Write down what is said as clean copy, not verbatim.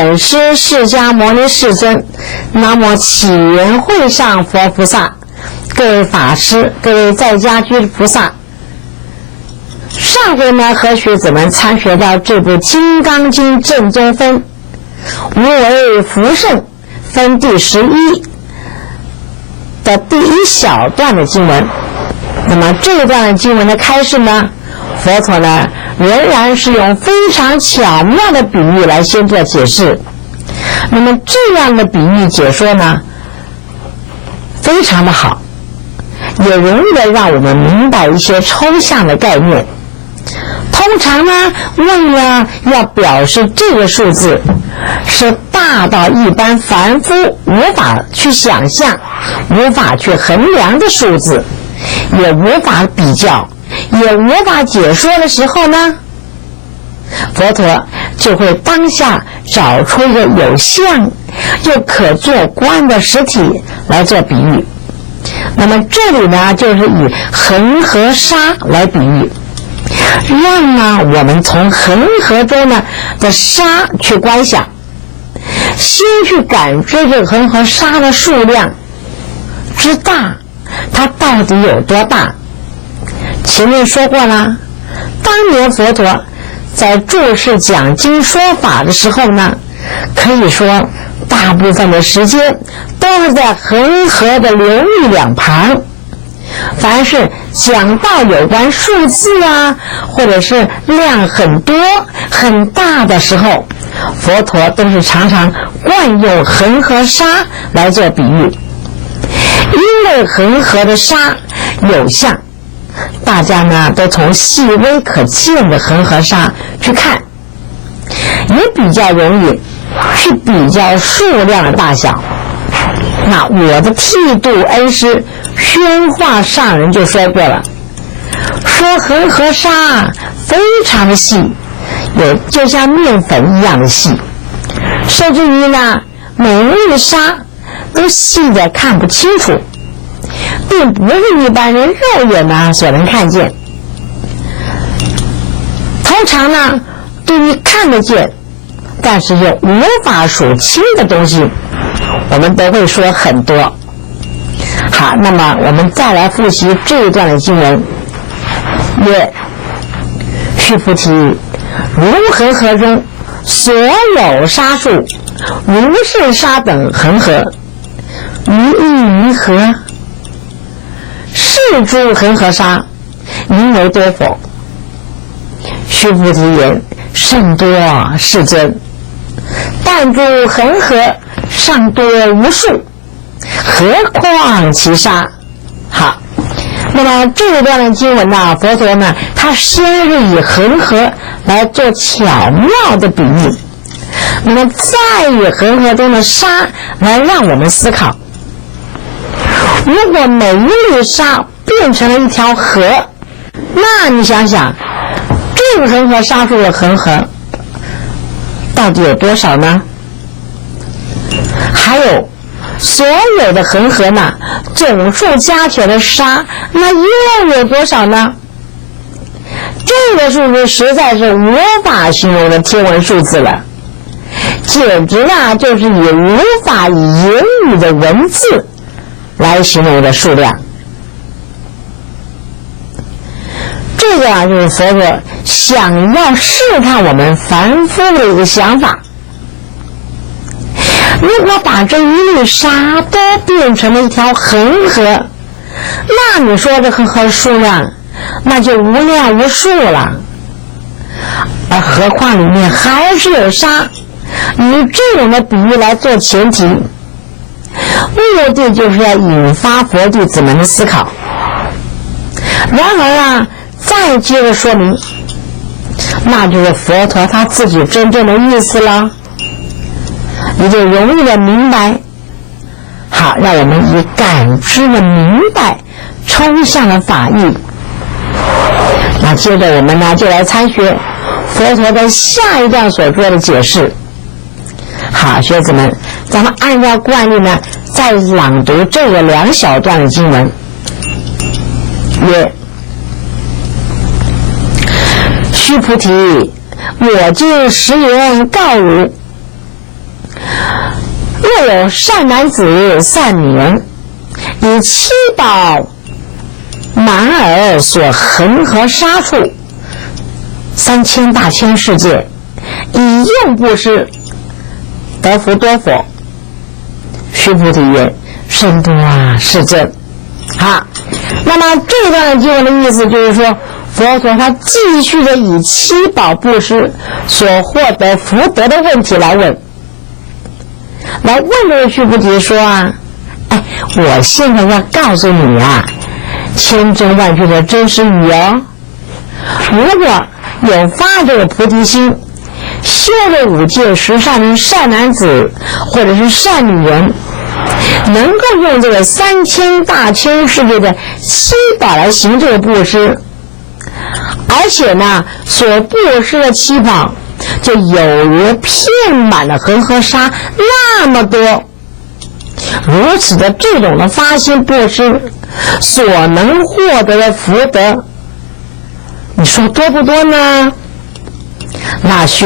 本师释迦牟尼世尊，南无起源会上佛菩萨，各位法师，各位在家居菩萨。上回呢，和学子们参学到这部《金刚经》正宗分无为福圣分第11的第一小段的经文。那么这一段的经文的开示呢，佛陀呢仍然是用非常巧妙的比喻来先做解释。那么这样的比喻解说呢，非常的好，也容易的让我们明白一些抽象的概念。通常呢，为了要表示这个数字是大到一般凡夫无法去想象、无法去衡量的数字，也无法比较，也无法解说的时候呢，佛陀就会当下找出一个有相又可做观的实体来做比喻。那么这里呢，就是以恒河沙来比喻，让呢我们从恒河中呢的沙去观想，先去感知这个恒河沙的数量之大，它到底有多大？前面说过了，当年佛陀在注释讲经说法的时候呢，可以说大部分的时间都是在恒河的流域两旁。凡是讲到有关数字啊，或者是量很多很大的时候，佛陀都是常常惯用恒河沙来做比喻。因为恒河的沙有相，大家呢都从细微可见的恒河沙去看，也比较容易去比较数量的大小。那我的剃度恩师宣化上人就说过了，说恒河沙非常的细，就像面粉一样的细，甚至于呢每一粒沙都细得看不清楚，并不是一般人肉眼呢所能看见。通常呢，对于看得见但是又无法数清的东西，我们都会说很多。好，那么我们再来复习这一段的经文。曰：须菩提，如恒河中所有沙数，如是沙等恒河，于意于何？是诸恒河沙，名为多否？须菩提言：甚多，世尊。但诸恒河尚多无数，何况其沙？好，那么这一段的经文呢，佛陀呢，他先是以恒河来做巧妙的比喻，那么再以恒河中的沙来让我们思考，如果每一粒沙变成了一条河，那你想想，这个恒河沙数的恒河到底有多少呢？还有所有的恒河呢，总数加起来的沙，那又有多少呢？这个数字实在是无法形容的天文数字了，简直呢就是以无法以言语的文字来形容的数量。这个就是佛陀想要试探我们凡夫的一个想法。如果把这一粒沙都变成了一条恒河，那你说这恒河数量那就无量无数了。而何况里面还是有沙，以这种的比喻来做前提，目的就是要引发佛弟子们的思考。然而再接着说明，那就是佛陀他自己真正的意思了，你就容易的明白。好，让我们以感知的明白抽象的法义。那接着我们呢就来参学佛陀的下一段所做的解释。好，学子们，咱们按照惯例呢再朗读这个2小段的经文。曰：须菩提，我今实言告汝，若有善男子善女人，以七宝满耳所恒河沙处3000大千世界，以用布施，得福多佛。须菩提言：甚多啊，世尊。好，那么这段的经文的意思就是说，佛陀他继续的以七宝布施所获得福德的问题来问这个须菩提说啊，我现在要告诉你啊，千真万确的真实语哦。如果有发这个菩提心，修的5戒10善的善男子或者是善女人，能够用这个3000大千世界的七宝来行这个布施，而且呢，所布施的七宝就有如遍满了恒河沙那么多，如此的这种的发心布施所能获得的福德，你说多不多呢？那须